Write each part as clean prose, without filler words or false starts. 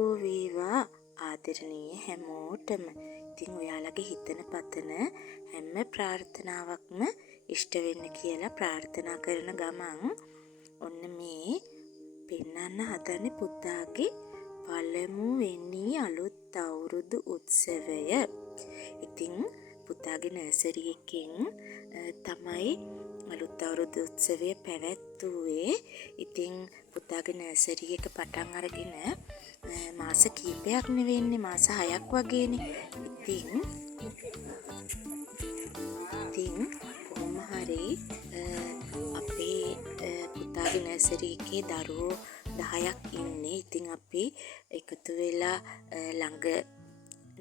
බෝ වේවා ආදරණීය හැමෝටම. ඉතින් ඔයාලගේ හිතන පතන හැම ප්‍රාර්ථනාවක්ම ඉෂ්ට වෙන්න කියලා ප්‍රාර්ථනා කරන ගමන් ඔන්න මේ පෙන්වන්න හදන්නේ පුතාගේ පළමුවෙනි අලුත් අවුරුදු උත්සවය. ඉතින් පුතාගේ නර්සරි එකෙන් තමයි අලුත් අවුරුදු උත්සවය පැවැත්වුවේ. ඉතින් පුතාගේ නර්සරි එක පටන් අරගෙන මාස කීපයක් නෙවෙන්නේ මාස 6ක් වගේනේ. ඉතින් කොහොම හරි අපේ පුතාගේ නර්සරි එකේ දරුවෝ 10ක් ඉන්නේ. ඉතින් අපි එකතු වෙලා ළඟ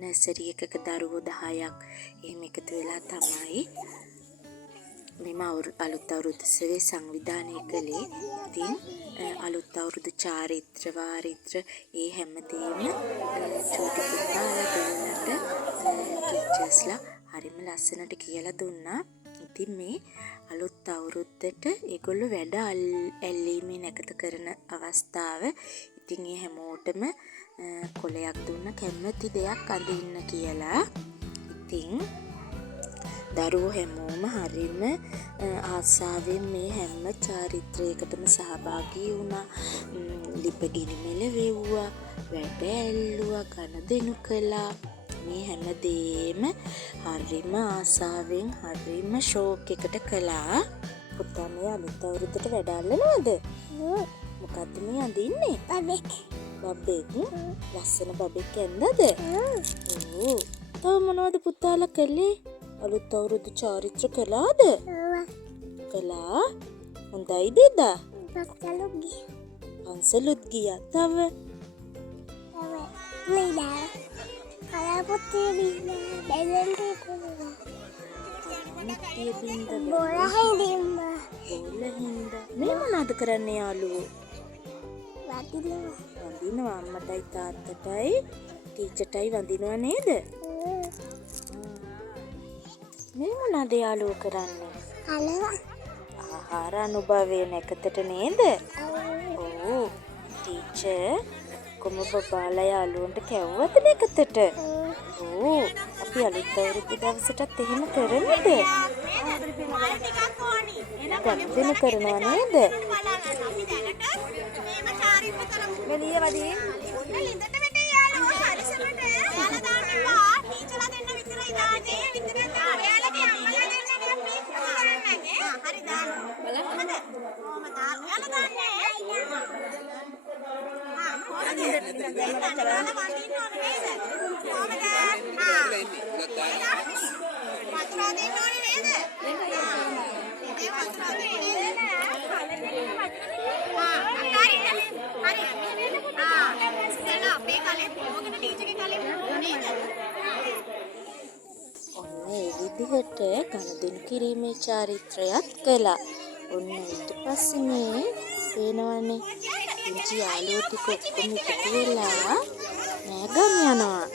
නර්සරි එකක දරුවෝ 10ක් එහෙම එකතු වෙලා තමයි මෙම අලුත් අවුරුදු උත්සවය සංවිධානය කළේ. ඉතින් අලුත් අවුරුදු චාරිත්‍ර වාරිත්‍ර ඒ හැමදේම චූටි පුතාලා දෙන්නට ටීචර්ස්ලා හරිම ලස්සනට කියලා දුන්නා. ඉතින් මේ අලුත් අවුරුද්දට ඒගොල්ලෝ වැඩ ඇල්ලීමේ නැකත කරන අවස්ථාව. ඉතින් ඒ හැමෝටම කොලයක් දුන්න කැමති දෙයක් අඳින්න කියලා. ඉතින් දරුවෝ හැමෝම හරිම ආසාවෙන් මේ හැම චාරිත්‍රයකටම සහභාගී වුණා. ලිපගිනි මෙලවෙව්වා, වැඩ ඇල්ලුවා, ගනුදෙනු කළා. මේ හැමදේම හරිම ආසාවෙන් හරිම ෂෝක් එකකට කළා. පුතා මේ අලුත් අවුරුද්දට වැඩ අල්ලනවද? මොකද්ද මේ අඳින්නේ? බබෙක්. ලස්සන බබෙක් ඇන්දද? ඔව්. තව මොනවද පුතාලා කළේ? අලුත් අවුරුදු චාරිත්‍ර කළාද? කළා. හොඳයිද එදා? පන්සලුත් ගියා. තව මේ මොනවද කරන්නේ යාළුවෝ? වඳිනවා. අම්මටයි තාත්තටයි ටීචර්ටයි වඳිනවා නේද? මේ මොනවද යාළුවෝ කරන්නේ? ආහාර අනුභවය නැකතට නේද? ඔව්. ටීචර් කොම බබාලා යාළුවන්ට කැව්වද නැකතට? ඔව්. අපි අලුත් අවුරුදු දවසටත් එහෙම කරමුද? ගනුදෙනු කරනවා නේද? ඔන්න ඒ විදිහට ගනුදෙනු කිරීමේ චාරිත්‍රයත් කළා. ඔන්න ඊට පස්සේ මේ පේනවනේ පුංචි යාළුවෝ ටික ඔක්කොම එකතු වෙලා නෑගම් යනවා.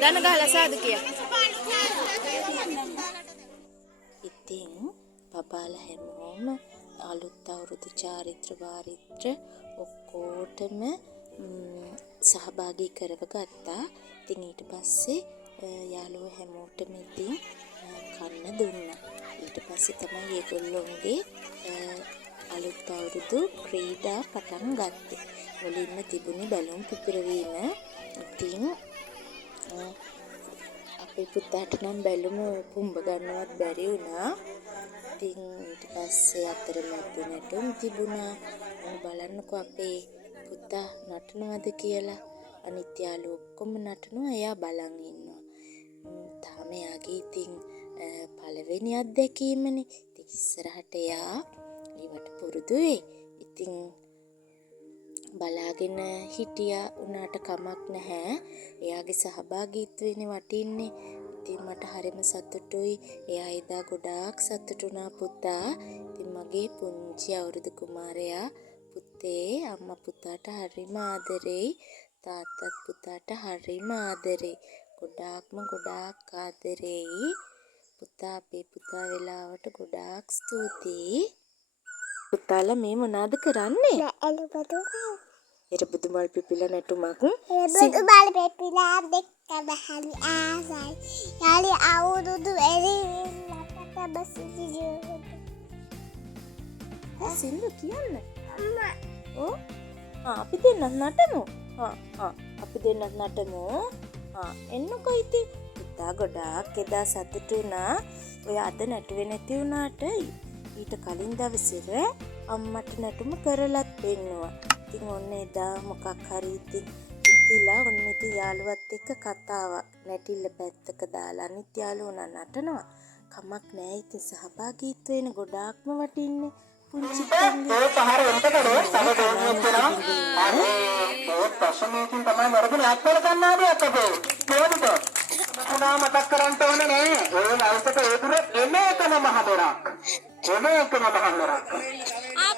දන ගහලා සාදු කිය. ඉතින් බබාලා හැමෝම අලුත් අවුරුදු චාරිත්‍ර වාරිත්‍ර ඔක්කොටම සහභාගී කරව ගත්තා. ඉතින් ඊට පස්සේ යාළුවෝ හැමෝටම ඉතින් කන්න දුන්නා. ඊට පස්සේ තමයි ඒගොල්ලෝගේ අලුත් අවුරුදු ක්‍රීඩා පටන් ගත්තේ. මුලින්ම තිබුණේ බැලුම් පුපුරවීම. ඉතින් අපේ පුතාට නම් බැලුම පුම්බ ගන්නවත් බැරි වුණා. ඉතින් ඊට පස්සේ අතරමැද නැටුම් තිබුණා. ඔන්න බලන්නකෝ අපේ පුතා නටනවද කියලා. අනිත් යාළුවෝ ඔක්කොම නටනවා. එයා බලන් ඉන්නවා. තාම එයාගේ ඉතින් පළවෙනි අත්දැකීමනේ. ඉතින් ඉස්සරහට එයා ඒවට පුරුදු වෙයි. ඉතින් බලාගෙන හිටියා උනාට කමක් නැහැ. එයාගේ සහභාගීත්වයනේ වටින්නේ. ඉතින් මට හරිම සතුටුයි. එයා එදා ගොඩාක් සතුටු වුණා පුතා. ඉතින් මගේ පුංචි අවුරුදු කුමාරයා පුතේ අම්මා පුතාට හරිම ආදරෙයි. තාත්තත් පුතාට හරිම ආදරෙයි. ගොඩාක් ආදරෙයි. පුතා අපේ පුතා වෙලාවට ගොඩාක් ස්තුතියි. පුතාලා මේ මොනවද කරන්නේ? එරබුදු මල් පිපිලා නැටුමක්. එරබුදු මල් පිපිලා දෙකම හරි ආසයි. යාලි අවුරුදු එළියට බසිජු. සින්දු කියන්න. අම්මා. ඔව්. අපි දෙන්නත් නටමු. අපි දෙන්නත් නටමු. එන්නකෝ ඉතින්. පුතා ගොඩාක් එදා සතුටු වුණා. ඔය අද නැටුවේ නැති වුණාට ඊට කලින් දවසේ අම්මට නැටුම කරලත් පෙන්නුවා. ඉතින් ඔන්න එදා මොකක් හරි ඉතින් ඉතිලා ඔන්න ඉතින් යාළුවත් එක්ක කතාවක් නැටිල්ල පැත්තක දාලා අනිත් යාළුවෝ නටනවා. කමක් නෑ ඉතින් සහභාගීත්වයෙන් ගොඩාක්ම වටින්නේ. පුංචි කන්දේ පහර එන්ටකරේ සමගින් කරා ඒ ප්‍රශ්නයකින් තමයි වරදින අත්වල ගන්නාදී අතකෝ නේද පුනා මතක් කරන්න ඕනේ නෑ ඒ වයසට ඒ දුර එමේකම මහබරක්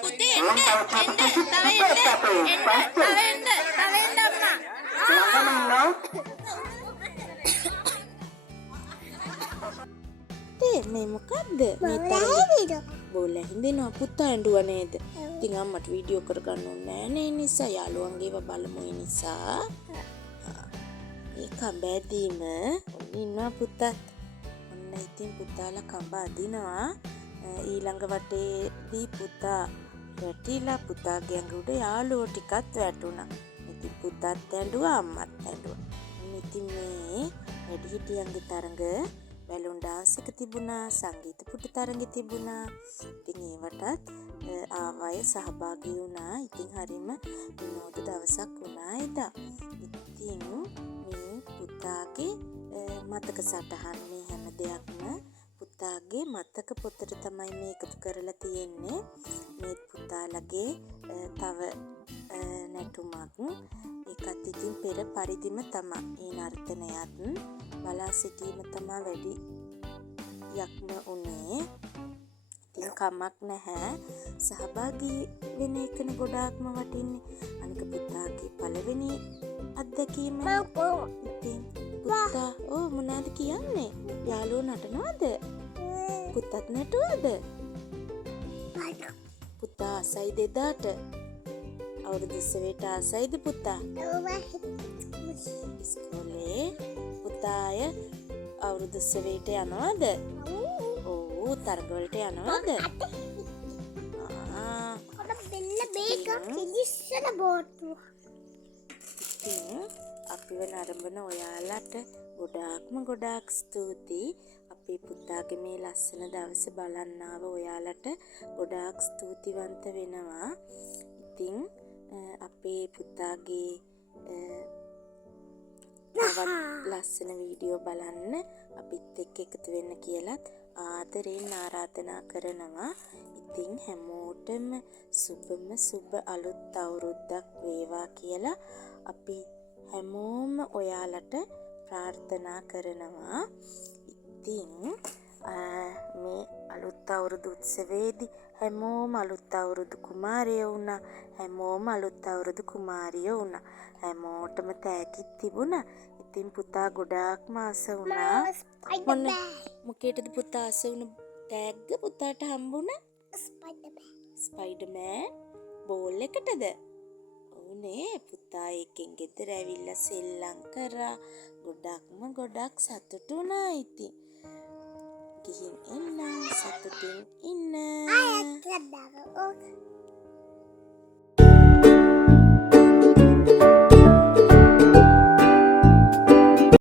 පුතේ එන්න අම්මා. මේ මොකද්ද? මේ තරම් බෝල හින්දිනවා පුතා ඇඬුවා නේද? ඉතින් අම්මට වීඩියෝ කරගන්න ඕනේ නෑ නිසා යාළුවන්ගේව බලමු නිසා. මේ කඹ ඇදීම ඔන්න ඉන්නවා පුතා. ඔන්න ඉතින් පුතාලා කඹ අදිනවා. ඊළඟ වටේදී පුතා වැටිලා පුතාගේ ඇඟ උඩ යාළුවෝ ටිකත් වැටුණා. ඉතින් පුතත් ඇඬුවා අම්මත් ඇඬුවා. ඉතින් මේ වැඩිහිටියන්ගේ තරඟ බැලුන් ඩාන්ස් එක තිබුණා, සංගීත පුටු තරඟ තිබුණා. ඉතින් ඒවටත් ආවය සහභාගී වුණා. ඉතින් හරිම විනෝද දවසක් වුණා එදා. ඉතින් මේ පුතාගේ මතක සටහන් මේ හැම දෙයක්ම පුතාගේ මතක පොතට තමයි මේ එකතු කරලා තියෙන්නේ. මේ පුතාලගේ තව නැටුමක්. ඒකත් ඉතින් පෙර පරිදිම තමයි. ඒ නර්තනයත් බලා සිටීම තමයි වැඩි යක්ම උනේ. ඉතින් කමක් නැහැ. සහභාගී වෙන එකනේ ගොඩාක්ම වටින්නේ. අනික පුතාගේ පළවෙනි අත්දැකීම. ඉතින් පුතා මොනවද කියන්නේ? යාළුවෝ නටනවද? පුතත් නටුවද? පුතා ආසයි දෙදාට. අවුරුදු 20ට ආසයිද පුතා? ඉස්කෝලේ පුතාය අවුරුදු 20ට යනවද? ඔව් තරඟ වලට යනවද? ඉතින් අපිව නරඹන ඔයාලට ගොඩාක් ස්තුතියි. අපේ පුතාගේ මේ ලස්සන දවස බලන්නාව ඔයාලට ගොඩාක් ස්තුතිවන්ත වෙනවා. ඉතින් අපේ පුතාගේ තවත් ලස්සන වීඩියෝ බලන්න අපිත් එක්ක එකතු වෙන්න කියලත් ආදරෙන් ආරාධනා කරනවා. ඉතින් හැමෝටම සුබ අලුත් අවුරුද්දක් වේවා කියලා අපි හැමෝම ඔයාලට ප්‍රාර්ථනා කරනවා. ඉතින් මේ අලුත් අවුරුදු උත්සවයේදී හැමෝම අලුත් අවුරුදු කුමාරයෝ වුණා. හැමෝටම තෑගිත් තිබුණා. ඉතින් පුතා ගොඩාක්ම ආස වුණා. මොකේටද පුතා ආස වුණ තෑග්ග පුතාට හම්බුණා? Spider-Man ball එකටද? ඔව්නේ පුතා එකෙන් ගෙදර ඇවිල්ලා සෙල්ලම් කරා. ගොඩක් සතුටු වුණා. ඉතින් ගිහින් එන්න සතුටින් ඉන්න.